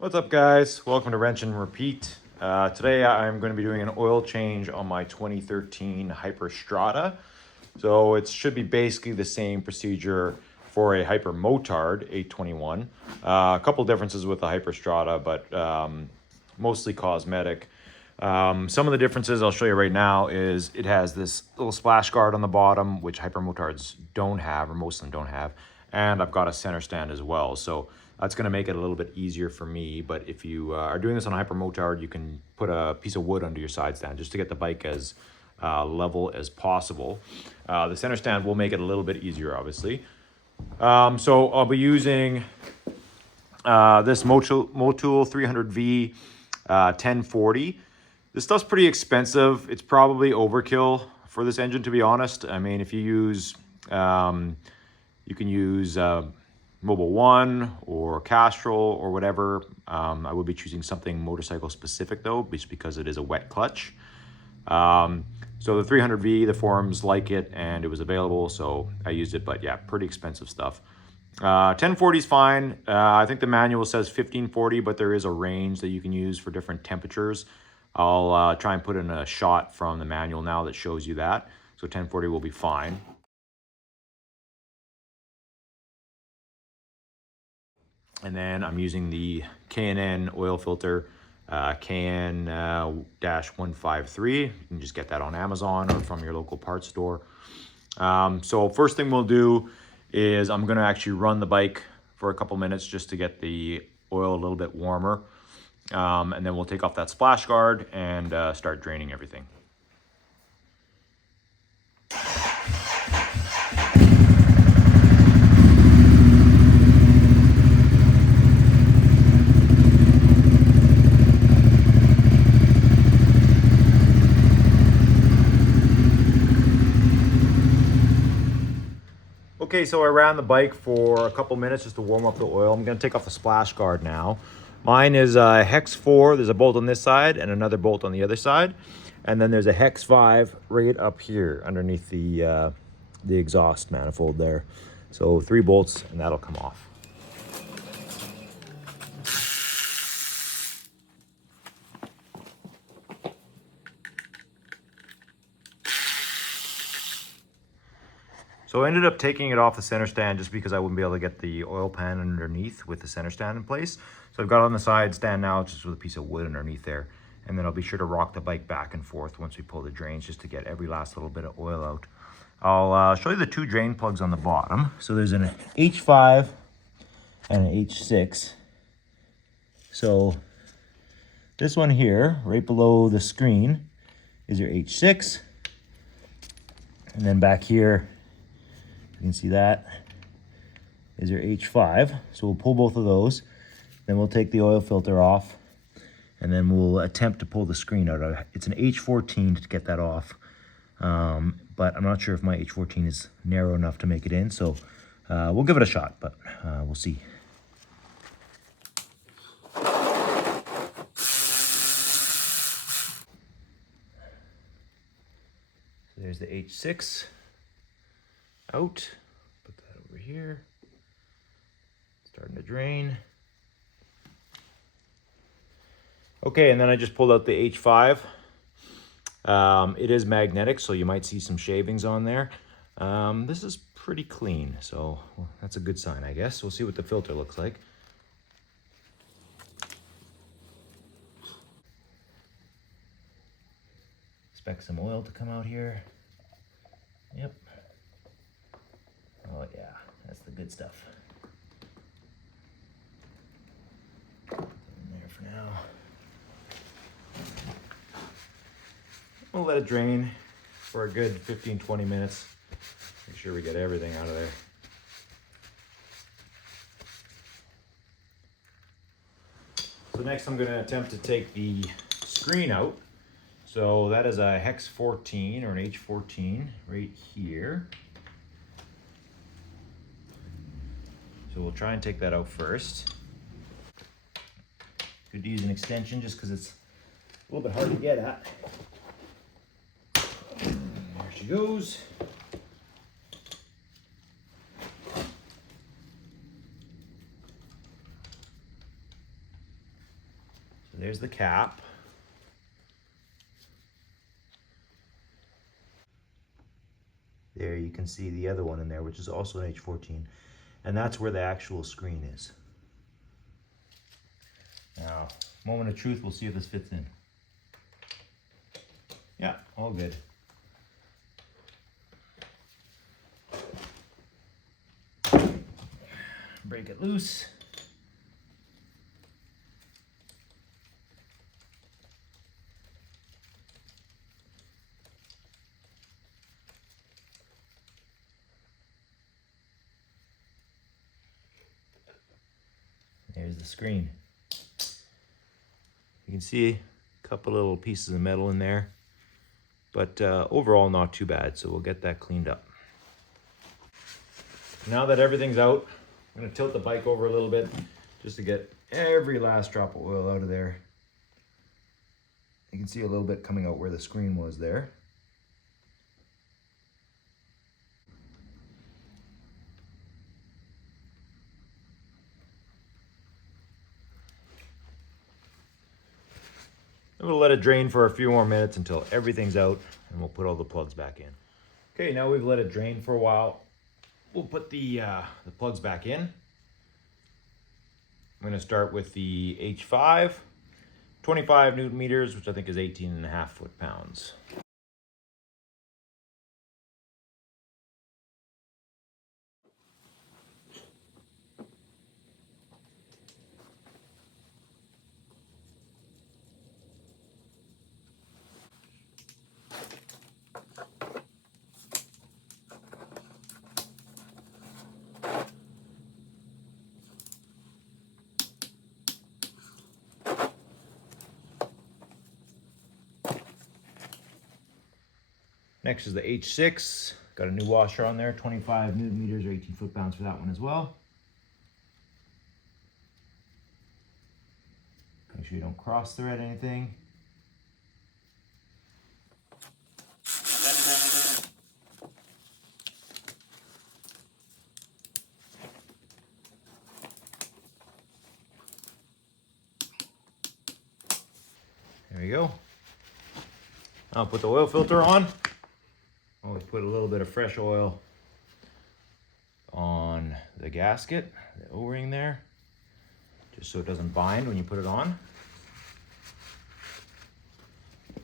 What's up, guys? Welcome to Wrench and Repeat. Today I'm going to be doing an oil change on my 2013 Hyperstrada. So it should be basically the same procedure for a Hypermotard 821. A couple differences with the Hyperstrada, but mostly cosmetic. Some of the differences I'll show you right now is it has this little splash guard on the bottom, which Hypermotards don't have, or most of them don't have. And I've got a center stand as well. So that's going to make it a little bit easier for me. But if you are doing this on a Hypermotard, you can put a piece of wood under your side stand just to get the bike as level as possible. The center stand will make it a little bit easier, obviously. So I'll be using this Motul 300V 1040. This stuff's pretty expensive. It's probably overkill for this engine, to be honest. I mean, if you use, you can use Mobile One or Castrol or whatever. I would be choosing something motorcycle specific though, just because it is a wet clutch. So the 300V, the forums like it and it was available, so I used it, but yeah, pretty expensive stuff. 1040 is fine. I think the manual says 1540, but there is a range that you can use for different temperatures. I'll try and put in a shot from the manual now that shows you that. So 1040 will be fine. And then I'm using the K&N oil filter, KN-153. You can just get that on Amazon or from your local parts store. So first thing we'll do is I'm gonna actually run the bike for a couple minutes just to get the oil a little bit warmer. And then we'll take off that splash guard and start draining everything. Okay, so I ran the bike for a couple minutes just to warm up the oil. I'm gonna take off the splash guard now. Mine is a Hex 4. There's a bolt on this side and another bolt on the other side. And then there's a Hex 5 right up here underneath the exhaust manifold there. So 3 bolts and that'll come off. So I ended up taking it off the center stand just because I wouldn't be able to get the oil pan underneath with the center stand in place. So I've got it on the side stand now, just with a piece of wood underneath there. And then I'll be sure to rock the bike back and forth once we pull the drains just to get every last little bit of oil out. I'll show you the 2 drain plugs on the bottom. So there's an H5 and an H6. So this one here, right below the screen, is your H6. And then back here, you can see that is your H5. So we'll pull both of those. Then we'll take the oil filter off. And then we'll attempt to pull the screen out. It's an H14 to get that off. But I'm not sure if my H14 is narrow enough to make it in. So we'll give it a shot, but we'll see. So there's the H6 out. Put that over here. Starting to drain. Okay, and then I just pulled out the H5. It is magnetic, so you might see some shavings on there. This is pretty clean, so well, that's a good sign, I guess. We'll see what the filter looks like. Expect some oil to come out here. Yep. Oh yeah, that's the good stuff. Put it in there for now. We'll let it drain for a good 15-20 minutes. Make sure we get everything out of there. So next I'm going to attempt to take the screen out. So that is a Hex 14 or an H14 right here. So we'll try and take that out first. Could use an extension just because it's a little bit hard to get at. There she goes. there's the cap. There you can see the other one in there, which is also an H14. And that's where the actual screen is. Now, moment of truth, we'll see if this fits in. Yeah, all good. Break it loose. There's the screen. You can see a couple little pieces of metal in there, but overall not too bad, so we'll get that cleaned up. Now that everything's out, I'm gonna tilt the bike over a little bit just to get every last drop of oil out of there. You can see a little bit coming out where the screen was there. And we'll let it drain for a few more minutes until everything's out, and we'll put all the plugs back in. Okay, now we've let it drain for a while. We'll put the plugs back in. I'm gonna start with the H5, 25 Newton meters, which I think is 18.5 foot-pounds. Next is the H6. Got a new washer on there, 25 Newton meters or 18 foot-pounds for that one as well. Make sure you don't cross thread anything. There we go. I'll put the oil filter on. Always put a little bit of fresh oil on the gasket, the O-ring there, just so it doesn't bind when you put it on. You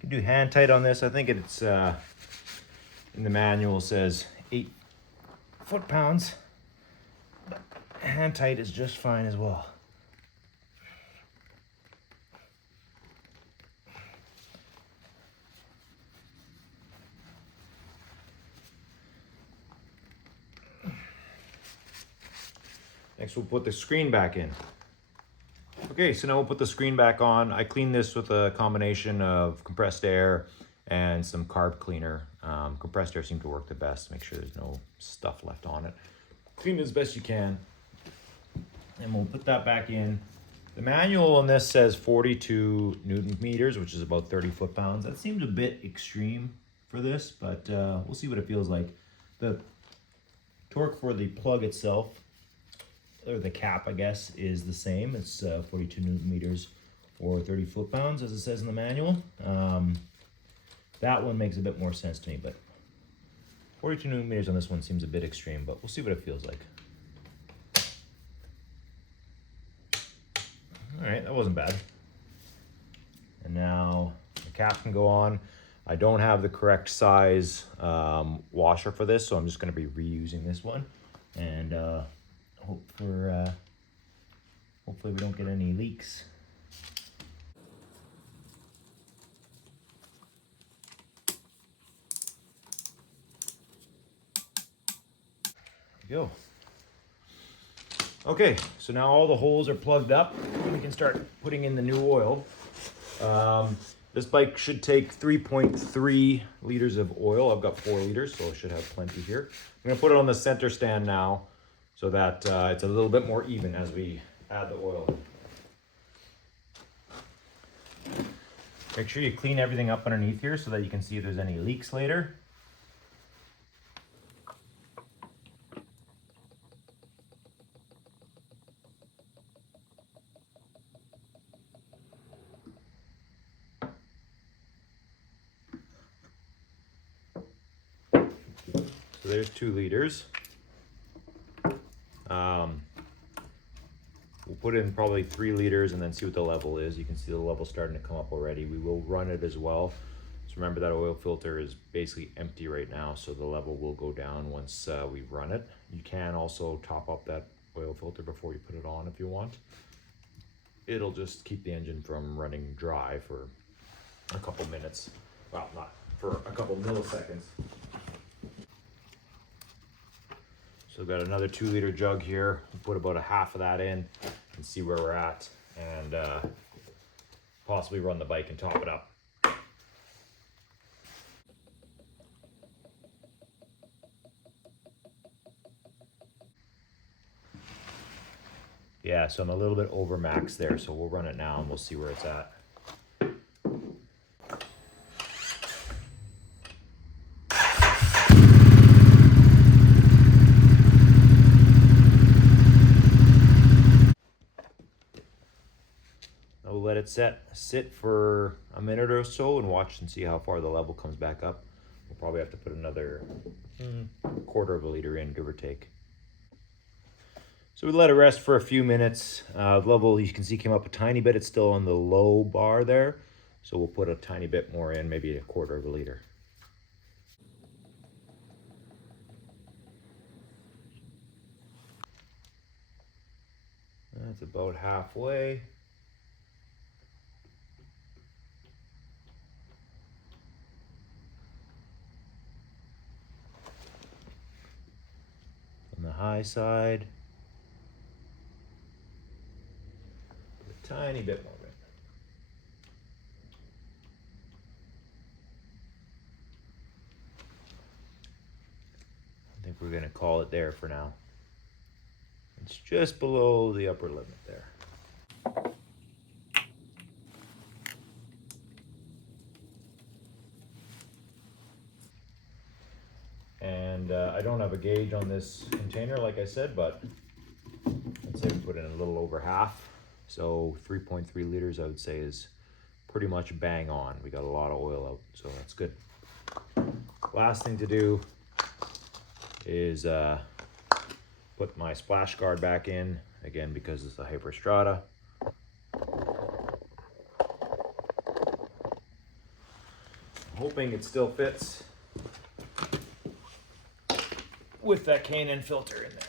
can do hand tight on this. I think it's in the manual says 8 foot-pounds. Hand tight is just fine as well. Next we'll put the screen back in. Okay, so now we'll put the screen back on. I cleaned this with a combination of compressed air and some carb cleaner. Compressed air seemed to work the best. Make sure there's no stuff left on it. Clean it as best you can. And we'll put that back in. The manual on this says 42 Newton meters, which is about 30 foot-pounds. That seems a bit extreme for this, but we'll see what it feels like. The torque for the plug itself, or the cap, I guess, is the same. It's 42 Newton meters or 30 foot-pounds, as it says in the manual. That one makes a bit more sense to me, but 42 Newton meters on this one seems a bit extreme, but we'll see what it feels like. All right, that wasn't bad. And now the cap can go on. I don't have the correct size washer for this, so I'm just gonna be reusing this one. And hopefully we don't get any leaks. There we go. Okay, so now all the holes are plugged up. We can start putting in the new oil. This bike should take 3.3 liters of oil. I've got 4 liters, so I should have plenty here. I'm gonna put it on the center stand now so that it's a little bit more even as we add the oil. Make sure you clean everything up underneath here so that you can see if there's any leaks later. So there's 2 liters. We'll put in probably 3 liters and then see what the level is. You can see the level starting to come up already. We will run it as well. So remember that oil filter is basically empty right now, so the level will go down once we run it. You can also top up that oil filter before you put it on if you want. It'll just keep the engine from running dry for a couple minutes. Well, not for a couple milliseconds. So we've got another 2-liter jug here. We'll put about a half of that in and see where we're at, and possibly run the bike and top it up. Yeah, so I'm a little bit over max there, so we'll run it now and we'll see where it's at. We'll let it sit for a minute or so and watch and see how far the level comes back up. We'll probably have to put another quarter of a liter in, give or take. So we let it rest for a few minutes. The level, you can see, came up a tiny bit. It's still on the low bar there. So we'll put a tiny bit more in, maybe a quarter of a liter. That's about halfway. On the high side, a tiny bit more. I think we're gonna call it there for now. It's just below the upper limit there. And I don't have a gauge on this container, like I said, but let's say we put in a little over half. So 3.3 liters, I would say, is pretty much bang on. We got a lot of oil out, so that's good. Last thing to do is put my splash guard back in, again, because it's a Hyperstrada. I'm hoping it still fits with that K&N filter in there.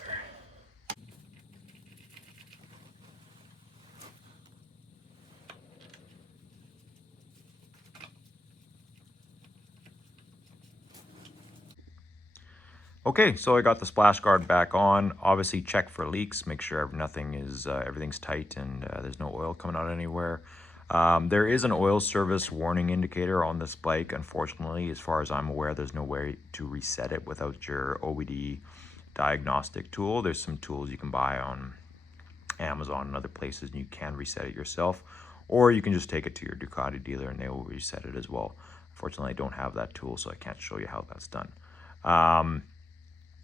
Okay, so I got the splash guard back on. Obviously check for leaks, make sure everything's tight and there's no oil coming out anywhere. There is an oil service warning indicator on this bike. Unfortunately, as far as I'm aware, there's no way to reset it without your OBD diagnostic tool. There's some tools you can buy on Amazon and other places, and you can reset it yourself, or you can just take it to your Ducati dealer and they will reset it as well. Unfortunately, I don't have that tool, so I can't show you how that's done.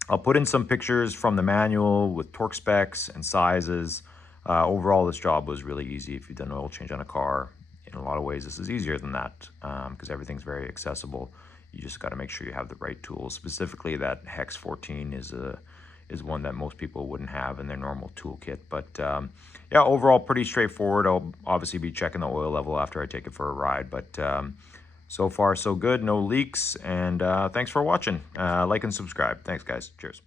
I'll put in some pictures from the manual with torque specs and sizes. Overall, this job was really easy. If you've done an oil change on a car, in a lot of ways, this is easier than that because everything's very accessible. You just got to make sure you have the right tools. Specifically, that Hex 14 is one that most people wouldn't have in their normal toolkit. But yeah, overall, pretty straightforward. I'll obviously be checking the oil level after I take it for a ride. But so far, so good. No leaks. And thanks for watching. Like and subscribe. Thanks, guys. Cheers.